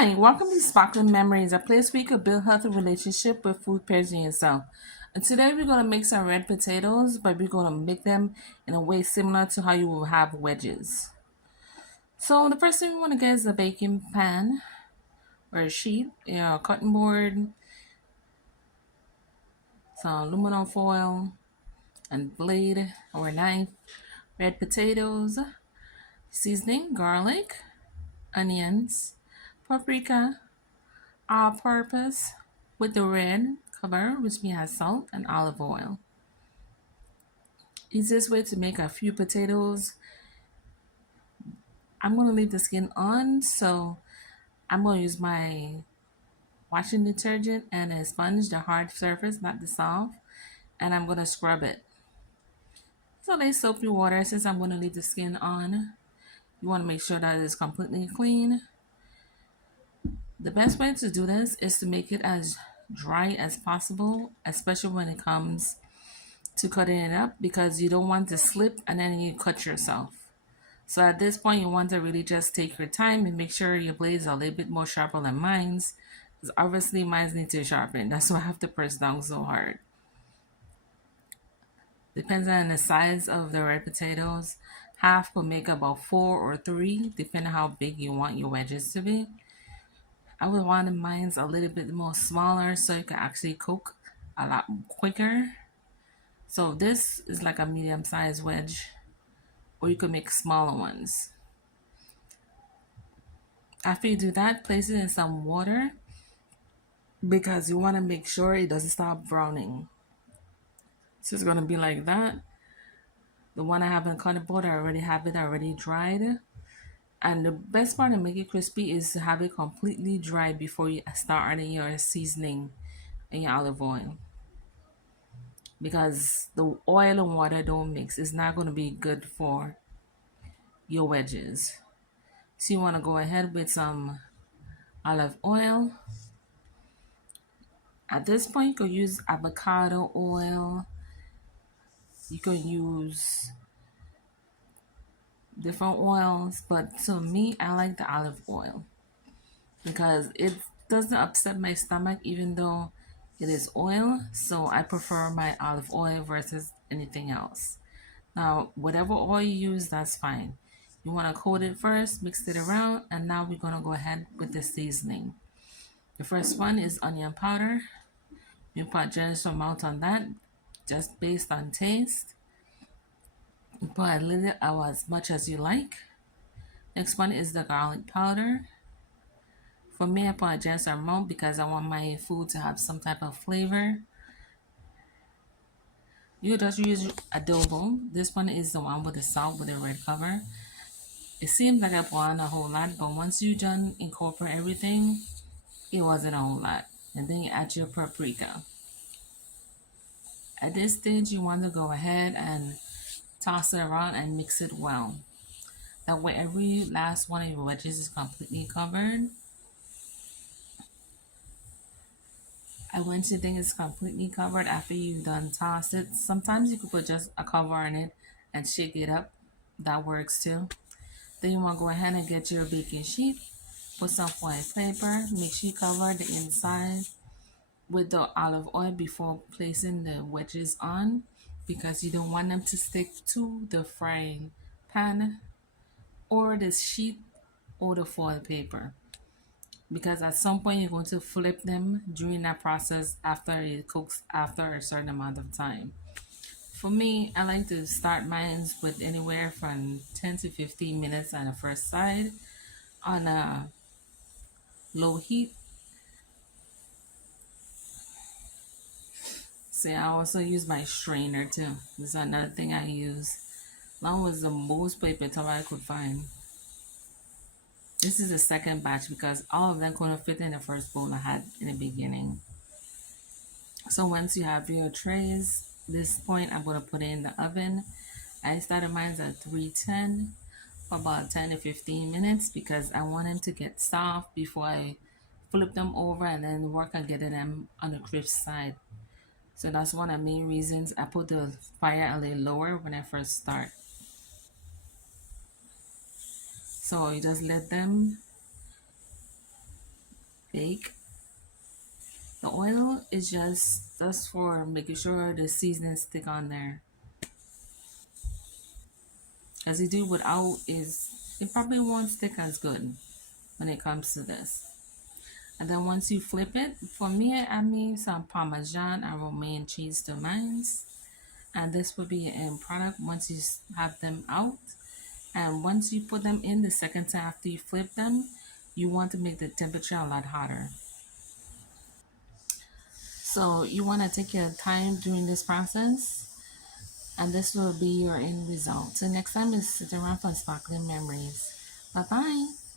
Hi, welcome to Sparkling Memories, a place where you can build healthy relationship with food pairs in yourself. And today we're gonna make some red potatoes, but we're gonna make them in a way similar to how you will have wedges. So the first thing we want to get is a baking pan or a sheet, cutting board, some aluminum foil, and blade or knife, red potatoes, seasoning, garlic, onions, paprika, all-purpose with the red cover, which means has salt and olive oil. Easiest way to make a few potatoes. I'm gonna leave the skin on, so I'm gonna use my washing detergent and a sponge, the hard surface, not the soft, and I'm gonna scrub it. So they soapy water. Since I'm gonna leave the skin on, you want to make sure that it is completely clean. The best way to do this is to make it as dry as possible, especially when it comes to cutting it up, because you don't want to slip and then you cut yourself. So at this point, you want to really just take your time and make sure your blades are a little bit more sharper than mine's. Because obviously mine's need to sharpen. That's why I have to press down so hard. Depends on the size of the red potatoes. Half will make about 4 or 3, depending on how big you want your wedges to be. I would want mine's a little bit more smaller so you can actually cook a lot quicker. So this is like a medium sized wedge, or you could make smaller ones. After you do that, place it in some water because you want to make sure it doesn't stop browning. So it's going to be like that. The one I have in cutting board, I already have it already dried. And the best part to make it crispy is to have it completely dry before you start adding your seasoning and your olive oil. Because the oil and water don't mix. It's not going to be good for your wedges. So you want to go ahead with some olive oil. At this point, you could use avocado oil. You could use different oils, but to me, I like the olive oil because it doesn't upset my stomach even though it is oil. So I prefer my olive oil versus anything else. Now, whatever oil you use, that's fine. You want to coat it first, mix it around, and now we're going to go ahead with the seasoning. The first one is onion powder. You put a generous amount on that, just based on taste. You put a little as much as you like. Next one is the garlic powder. For me, I put a generous amount because I want my food to have some type of flavor. You just use adobo. This one is the one with the salt with the red cover. It seems like I put on a whole lot, but once you done incorporate everything, it wasn't a whole lot. And then you add your paprika. At this stage, you want to go ahead and toss it around and mix it well. That way, every last one of your wedges is completely covered. And once you think it's completely covered after you've done tossed it, sometimes you could put just a cover on it and shake it up. That works too. Then you want to go ahead and get your baking sheet, put some foil paper, make sure you cover the inside with the olive oil before placing the wedges on because you don't want them to stick to the frying pan or the sheet or the foil paper, because at some point you're going to flip them during that process after it cooks after a certain amount of time. For me, I like to start mine with anywhere from 10 to 15 minutes on the first side on a low heat. See, I also use my strainer too. This is another thing I use. That was the most paper towel I could find. This is the second batch because all of them couldn't fit in the first bowl I had in the beginning. So once you have your trays, this point I'm going to put it in the oven. I started mine at 310 for about 10 to 15 minutes because I want them to get soft before I flip them over and then work on getting them on the crisp side. So that's one of the main reasons I put the fire a little lower when I first start. So you just let them bake. The oil is just for making sure the seasonings stick on there. As you do without is it probably won't stick as good when it comes to this. And then once you flip it, for me I made some Parmesan and romaine cheese to mine. And this will be an end product once you have them out. And once you put them in the second time after you flip them, you want to make the temperature a lot hotter. So you want to take your time during this process, and this will be your end result. So next time is sit around for sparkling memories. Bye bye.